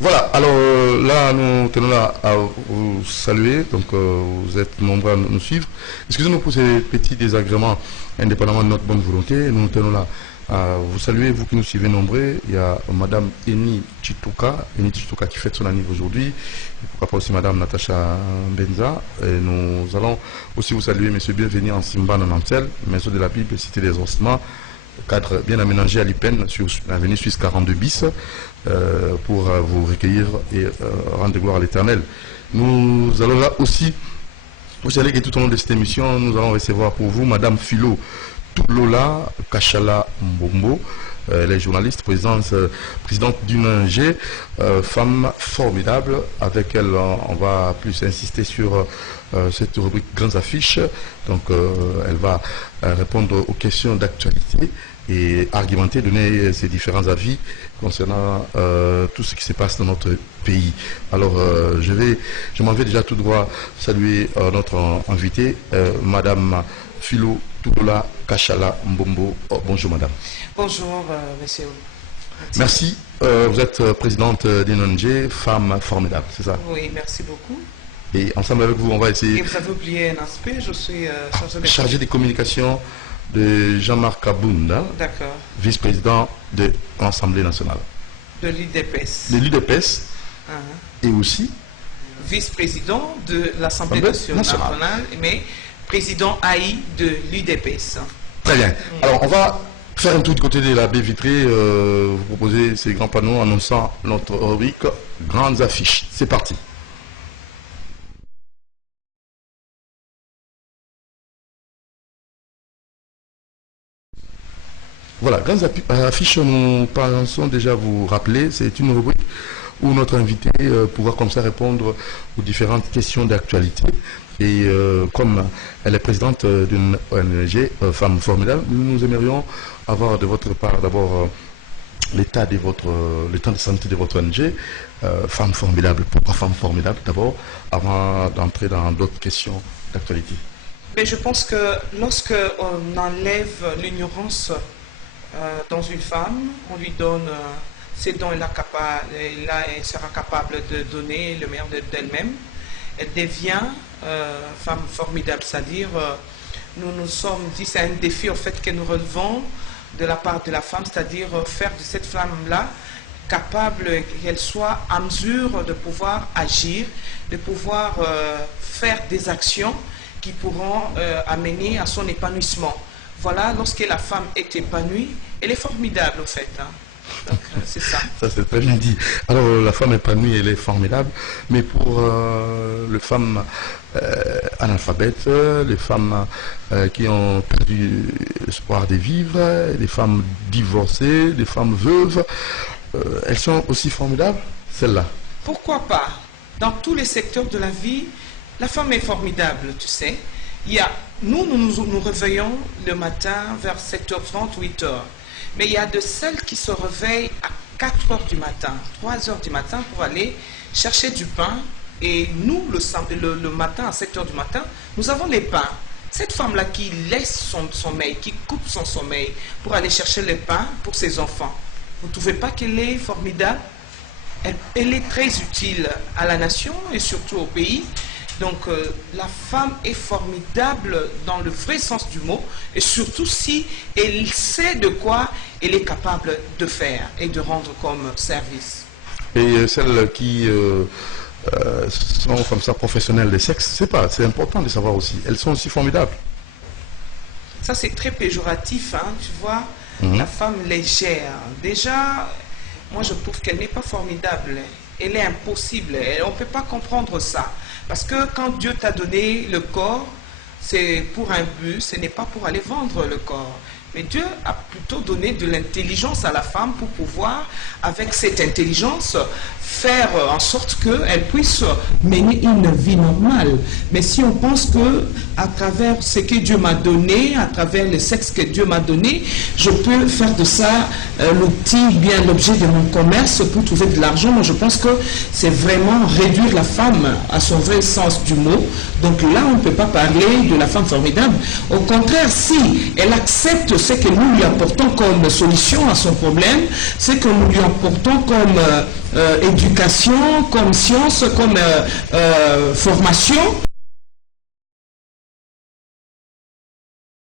Voilà, alors là, nous tenons là à vous saluer, donc vous êtes nombreux à nous suivre. Excusez-nous pour ces petits désagréments, indépendamment de notre bonne volonté. Nous tenons là à vous saluer, vous qui nous suivez nombreux. Il y a Madame Eni Chituka qui fête son anniversaire aujourd'hui. Et pourquoi pas aussi Madame Natacha Benza. Et nous allons aussi vous saluer, Monsieur Bienvenu en Simba, en Nantel, Maison de la Bible, Cité des Ossements, cadre bien aménagé à l'IPEN sur l'avenue Suisse 42 bis pour vous recueillir et rendre gloire à l'Éternel. Nous allons là aussi, vous savez que tout au long de cette émission, nous allons recevoir pour vous Madame Philo Toulola Kachala Mbombo, elle est journaliste, présidente d'UNG, femme formidable. Avec elle, on va plus insister sur cette rubrique Grandes Affiches. Donc, elle va répondre aux questions d'actualité et argumenter, donner ses différents avis concernant tout ce qui se passe dans notre pays. Alors, je m'en vais déjà tout droit saluer notre invitée, Madame Philo Toulola Kachala Mbombo. Oh, bonjour madame. Bonjour monsieur. Merci. Vous êtes présidente d'INONG, femme formidable, c'est ça? Oui, merci beaucoup. Et ensemble avec vous, on va essayer... Et vous avez oublié un aspect, je suis chargé des communications de Jean-Marc Kabunda, vice-président de l'Assemblée nationale. De l'UDPS. De l'UDPS. Et aussi vice-président de l'Assemblée nationale, mais président AI de l'UDPS. Très bien. Alors, on va faire un tour du côté de la baie vitrée, vous proposer ces grands panneaux annonçant notre rubrique Grandes Affiches. C'est parti. Voilà, Grandes Affiches, nous pensons déjà vous rappeler, c'est une rubrique où notre invité pourra comme ça répondre aux différentes questions d'actualité. Et comme elle est présidente d'une ONG, Femme Formidable, nous aimerions avoir de votre part d'abord l'état de santé de votre ONG, Femme Formidable. Pourquoi Femme Formidable d'abord, avant d'entrer dans d'autres questions d'actualité? Mais je pense que lorsque on enlève l'ignorance dans une femme, on lui donne ce dont elle sera capable de donner le meilleur d'elle-même. Elle devient femme formidable, c'est-à-dire nous nous sommes dit c'est un défi au fait que nous relevons de la part de la femme, c'est-à-dire faire de cette femme-là capable qu'elle soit en mesure de pouvoir agir, de pouvoir faire des actions qui pourront amener à son épanouissement. Voilà, lorsque la femme est épanouie, elle est formidable au fait. Donc, c'est ça. Ça, c'est très bien dit. Alors, la femme épanouie, elle est formidable, mais pour les femmes analphabètes, les femmes qui ont perdu l'espoir de vivre, les femmes divorcées, les femmes veuves, elles sont aussi formidables, celles-là? Pourquoi pas? Dans tous les secteurs de la vie, la femme est formidable, tu sais. Nous réveillons le matin vers 7h30, 8h. Mais il y a de celles qui se réveillent à 4h du matin, 3h du matin pour aller chercher du pain. Et nous, le matin, à 7h du matin, nous avons les pains. Cette femme-là qui laisse son sommeil, qui coupe son sommeil pour aller chercher le pain pour ses enfants, vous ne trouvez pas qu'elle est formidable? Elle est très utile à la nation et surtout au pays. Donc la femme est formidable dans le vrai sens du mot et surtout si elle sait de quoi elle est capable de faire et de rendre comme service. Et celles qui sont comme ça professionnelles des sexes, c'est important de savoir aussi, elles sont aussi formidables. Ça c'est très péjoratif, hein, tu vois, la femme légère. Déjà, moi je trouve qu'elle n'est pas formidable, elle est impossible, on ne peut pas comprendre ça. Parce que quand Dieu t'a donné le corps, c'est pour un but, ce n'est pas pour aller vendre le corps. Mais Dieu a plutôt donné de l'intelligence à la femme pour pouvoir, avec cette intelligence, faire en sorte qu'elle puisse mener une vie normale. Mais si on pense que à travers ce que Dieu m'a donné, à travers le sexe que Dieu m'a donné, je peux faire de ça l'outil, bien l'objet de mon commerce pour trouver de l'argent, moi je pense que c'est vraiment réduire la femme à son vrai sens du mot. Donc là, on ne peut pas parler de la femme formidable. Au contraire, si elle accepte ce que nous lui apportons comme solution à son problème, ce que nous lui apportons comme éducation, comme science, comme formation,